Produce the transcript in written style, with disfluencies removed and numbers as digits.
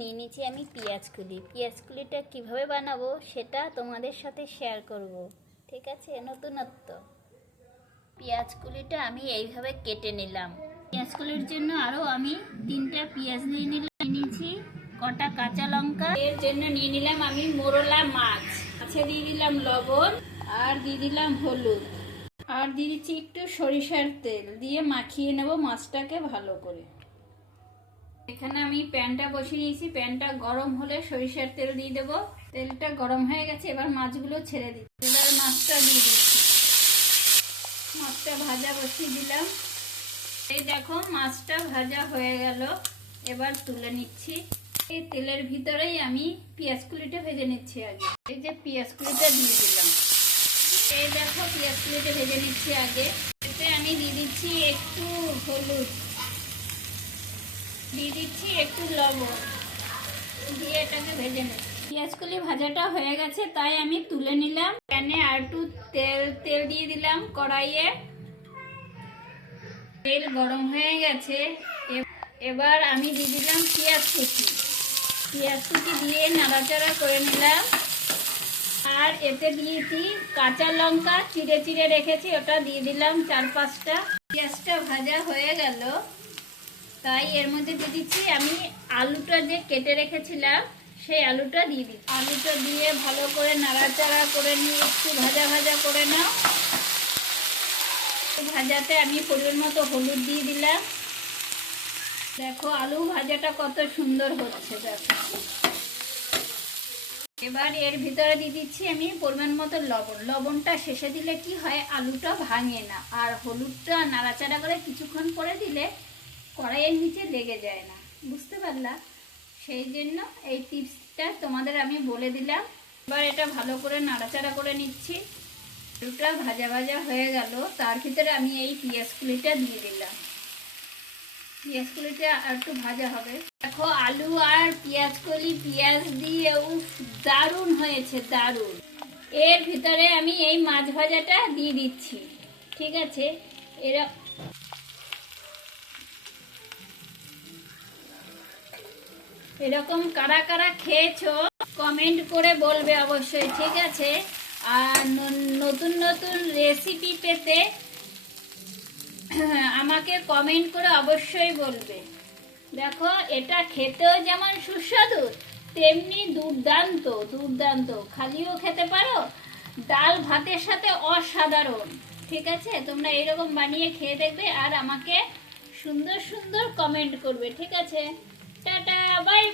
নিয়ে নিয়েছি আমি পেঁয়াজকুলিটা কিভাবে বানাবো সেটা তোমাদের সাথে শেয়ার করব। ঠিক আছে, নতুনত্ব। পেঁয়াজকুলিটা আমি এইভাবে কেটে নিলাম। পেঁয়াজকুলির জন্য আরও আমি 3টা পেঁয়াজ নিয়েছি, কটা কাঁচা লঙ্কা। এর জন্য নিয়ে নিলাম আমি মোরলা মাছ। মাছে দিয়ে দিলাম লবণ, আর দিয়ে দিলাম হলুদ, আর দিয়ে দিচ্ছি একটু সরিষার তেল দিয়ে মাখিয়ে নেব মাছটাকে ভালো করে। এখানে আমি প্যানটা বসিয়ে নিয়েছি, প্যানটা গরম হলে সরিষার তেল দিয়ে দেবো। তেলটা গরম হয়ে গেছে, এবার মাছগুলো ছেড়ে দিচ্ছি। এবার মাছটা দিয়ে দিচ্ছি, মাছটা ভাজা বসিয়ে দিলাম। এই দেখো মাছটা ভাজা হয়ে গেল, এবার তুলে নিচ্ছি। এই তেলের ভিতরেই আমি পেঁয়াজকুলিটা ভেজে নিচ্ছি। আগে এই যে পেঁয়াজকুলিটা দিয়ে দিলাম। এই দেখো পেঁয়াজকুলিটা ভেজে নিচ্ছি আগে। এতে আমি দিয়ে দিচ্ছি একটু হলুদ, দিয়ে দিচ্ছি একটু লবণ, দিয়ে এটাকে ভেজে নিচ্ছি। পেঁয়াজকুলি ভাজাটা হয়ে গেছে, তাই আমি তুলে নিলাম। প্যানে আর একটু তেল দিয়ে দিলাম কড়াইয়ে। তেল গরম হয়ে গেছে, এবার আমি দিয়ে দিলাম পেঁয়াজ কুচি দিয়ে নাড়াচাড়া করে নিলাম। আর এতে দিয়েছি কাঁচা লঙ্কা চিড়ে চিড়ে রেখেছি, ওটা দিয়ে দিলাম 4-5টা। পেঁয়াজটা ভাজা হয়ে গেল, তাই এর মধ্যে দিয়ে দিচ্ছি আমি আলুটা যে কেটে রেখেছিলাম, সেই আলুটা দিয়ে দিচ্ছি। আলুটা দিয়ে ভালো করে নাড়াচাড়া করে নিয়ে একটু ভাজা ভাজা করে নাও। ভাজাতে আমি পরিমাণ মতো হলুদ দিয়ে দিলাম। দেখো আলু ভাজাটা কত সুন্দর হচ্ছে, দেখো। এবার এর ভিতরে দিয়ে দিচ্ছি আমি পরিমাণ মতো লবণ। লবণটা শেষে দিলে কি হয়, আলুটা ভাঙে না। আর হলুদটা নাড়াচাড়া করে কিছুক্ষণ পরে দিলে কড়াইয়ের নিচে লেগে যায় না, বুঝতে পারলা? সেই জন্য এই টিপসটা তোমাদের আমি বলে দিলাম। এবার এটা ভালো করে নাড়াচাড়া করে নিচ্ছি। আলুটা ভাজা ভাজা হয়ে গেল, তার ভিতরে আমি এই পেঁয়াজকুলিটা দিয়ে দিলাম। পেঁয়াজকুলিটা আর একটু ভাজা হবে। দেখো আলু আর পেঁয়াজকলি পেঁয়াজ দিয়ে দারুণ হয়েছে, দারুণ। এর ভিতরে আমি এই মাছ ভাজাটা দিয়ে দিচ্ছি। ঠিক আছে, এরকম কারা কারা খেয়েছো কমেন্ট করে বলবে অবশ্যই। ঠিক আছে, আর নতুন নতুন রেসিপি পেতে আমাকে কমেন্ট করে অবশ্যই বলবে। দেখো এটা খেতেও যেমন সুস্বাদু, তেমনি দুর্দান্ত দুর্দান্ত। খালিও খেতে পারো, ডাল ভাতের সাথে অসাধারণ। ঠিক আছে, তোমরা এইরকম বানিয়ে খেয়ে দেখবে আর আমাকে সুন্দর সুন্দর কমেন্ট করবে। ঠিক আছে, টাটা, বাই।